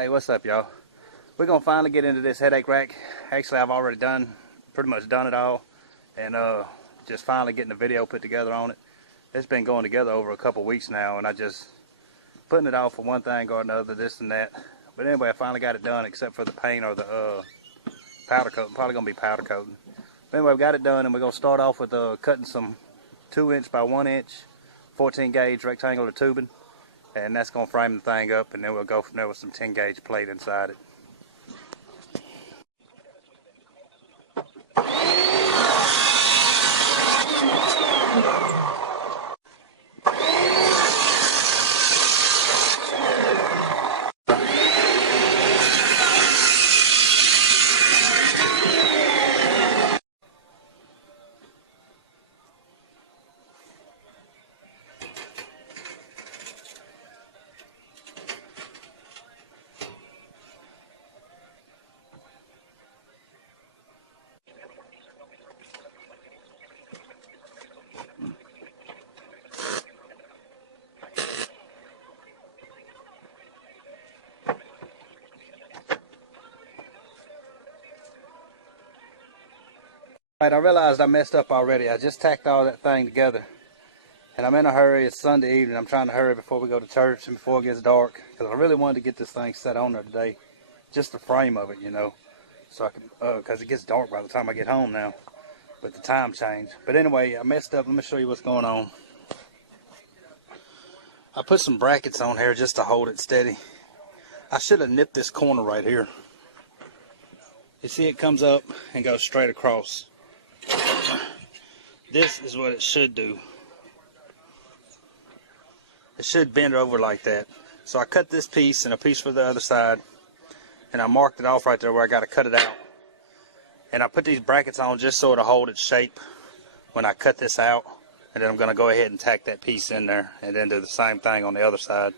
Hey, what's up, y'all? We're gonna finally get into this headache rack. Actually, I've already pretty much done it all, and just finally getting the video put together on it. It's been going together over a couple weeks now, and I just putting it off for one thing or another, this and that. But anyway, I finally got it done, except for the paint or the powder coating. Probably gonna be powder coating. But anyway, we got it done, and we're gonna start off with cutting some 2" by 1" 14 gauge rectangular tubing. And that's going to frame the thing up, and then we'll go from there with some 10 gauge plate inside it. Alright, I realized I messed up already. I just tacked all that thing together, and I'm in a hurry. It's Sunday evening. I'm trying to hurry before we go to church and before it gets dark, because I really wanted to get this thing set on there today, just the frame of it, you know, so I can, because it gets dark by the time I get home now with the time change. But anyway, I messed up. Let me show you what's going on. I put some brackets on here just to hold it steady. I should have nipped this corner right here. You see, it comes up and goes straight across. This is what it should do. It should bend over like that. So I cut this piece and a piece for the other side, and I marked it off right there where I got to cut it out. And I put these brackets on just so it'll hold its shape when I cut this out. And then I'm going to go ahead and tack that piece in there and then do the same thing on the other side.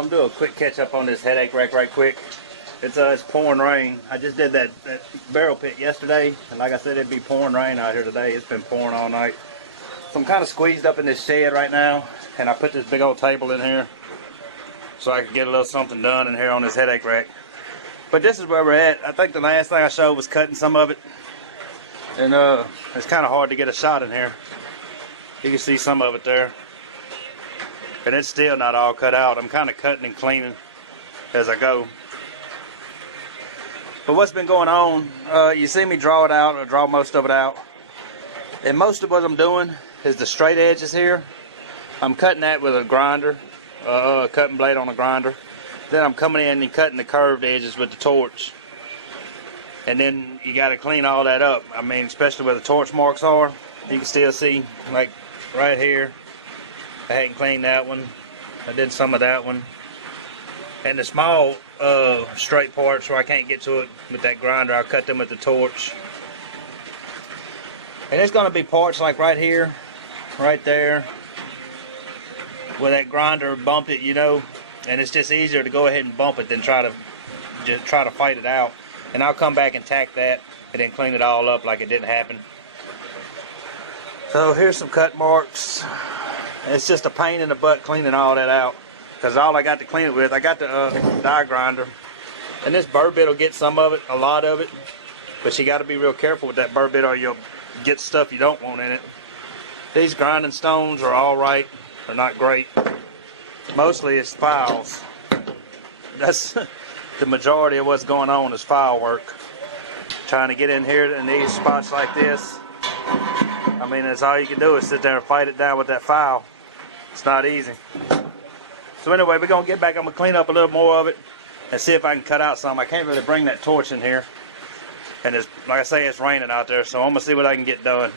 I'm doing a quick catch up on this headache rack right quick. It's pouring rain. I just did that barrel pit yesterday, and like I said, it'd be pouring rain out here today. It's been pouring all night. So I'm kind of squeezed up in this shed right now, and I put this big old table in here so I can get a little something done in here on this headache rack. But this is where we're at. I think the last thing I showed was cutting some of it, and it's kind of hard to get a shot in here. You can see some of it there, and it's still not all cut out. I'm kind of cutting and cleaning as I go. But what's been going on, you see me draw it out, or draw most of it out. And most of what I'm doing is the straight edges here. I'm cutting that with a grinder, a cutting blade on a grinder. Then I'm coming in and cutting the curved edges with the torch. And then you got to clean all that up. I mean, especially where the torch marks are. You can still see, like right here, I hadn't cleaned that one. I did some of that one. And the small straight parts where I can't get to it with that grinder, I'll cut them with the torch. And there's going to be parts like right here, right there, where that grinder bumped it, you know, and it's just easier to go ahead and bump it than try to fight it out. And I'll come back and tack that and then clean it all up like it didn't happen. So here's some cut marks. It's just a pain in the butt cleaning all that out, because all I got to clean it with, I got the die grinder, and this burr bit will get some of it, a lot of it, but you got to be real careful with that burr bit or you'll get stuff you don't want in it. These grinding stones are all right, they're not great. Mostly it's files. That's the majority of what's going on is file work. Trying to get in here in these spots like this, I mean, that's all you can do is sit there and fight it down with that file. It's not easy. So anyway, we're going to get back. I'm going to clean up a little more of it and see if I can cut out some. I can't really bring that torch in here. And it's, like I say, it's raining out there, so I'm going to see what I can get done.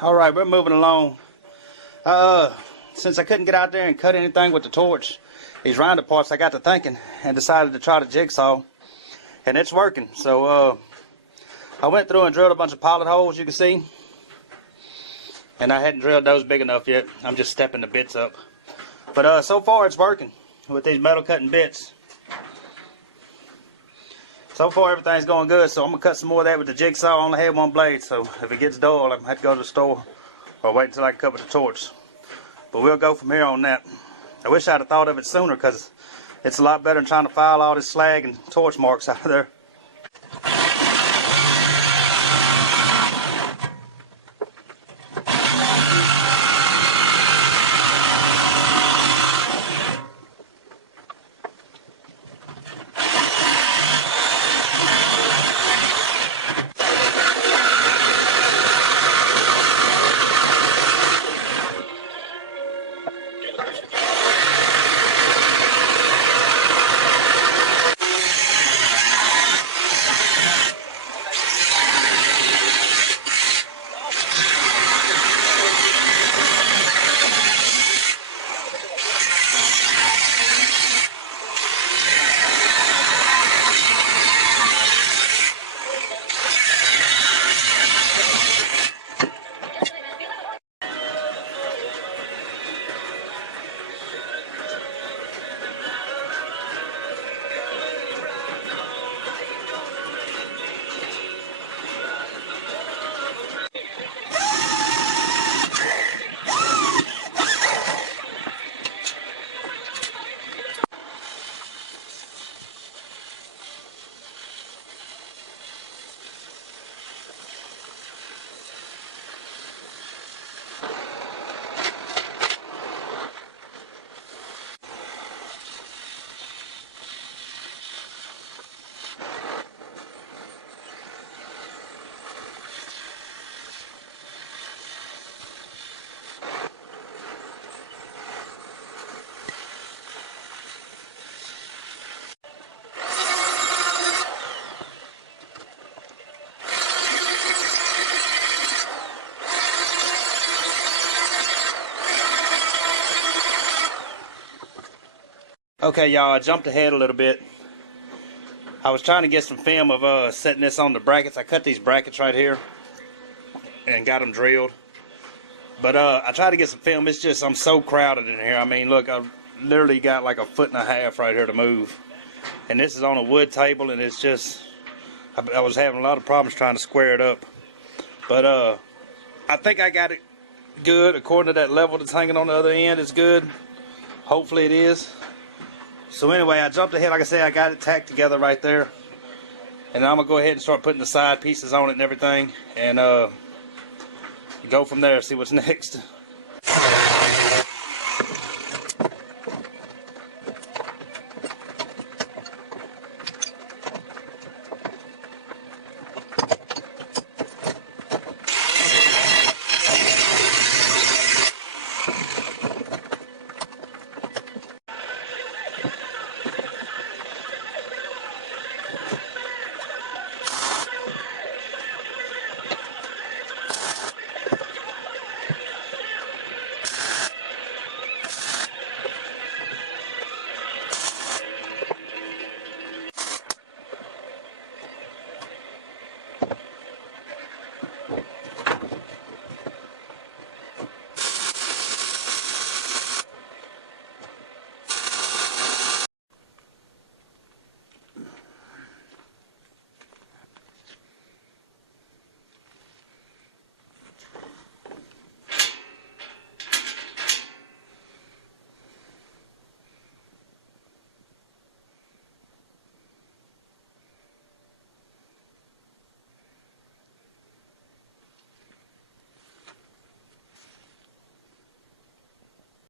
Alright, we're moving along. Since I couldn't get out there and cut anything with the torch, these rounded parts, I got to thinking and decided to try the jigsaw, and it's working. So I went through and drilled a bunch of pilot holes, you can see, and I hadn't drilled those big enough yet. I'm just stepping the bits up, but so far it's working with these metal cutting bits. So far everything's going good, so I'm going to cut some more of that with the jigsaw. I only had one blade, so if it gets dull, I'm going to have to go to the store or wait until I can cut with the torch. But we'll go from here on that. I wish I'd have thought of it sooner, because it's a lot better than trying to file all this slag and torch marks out of there. Okay, y'all, I jumped ahead a little bit. I was trying to get some film of setting this on the brackets. I cut these brackets right here and got them drilled. But I tried to get some film. It's just, I'm so crowded in here. I mean, look, I've literally got like 1.5 feet right here to move. And this is on a wood table, and it's just, I was having a lot of problems trying to square it up. But I think I got it good. According to that level that's hanging on the other end, it's good. Hopefully it is. So anyway, I jumped ahead. Like I said, I got it tacked together right there. And I'm going to go ahead and start putting the side pieces on it and everything. And go from there, see what's next.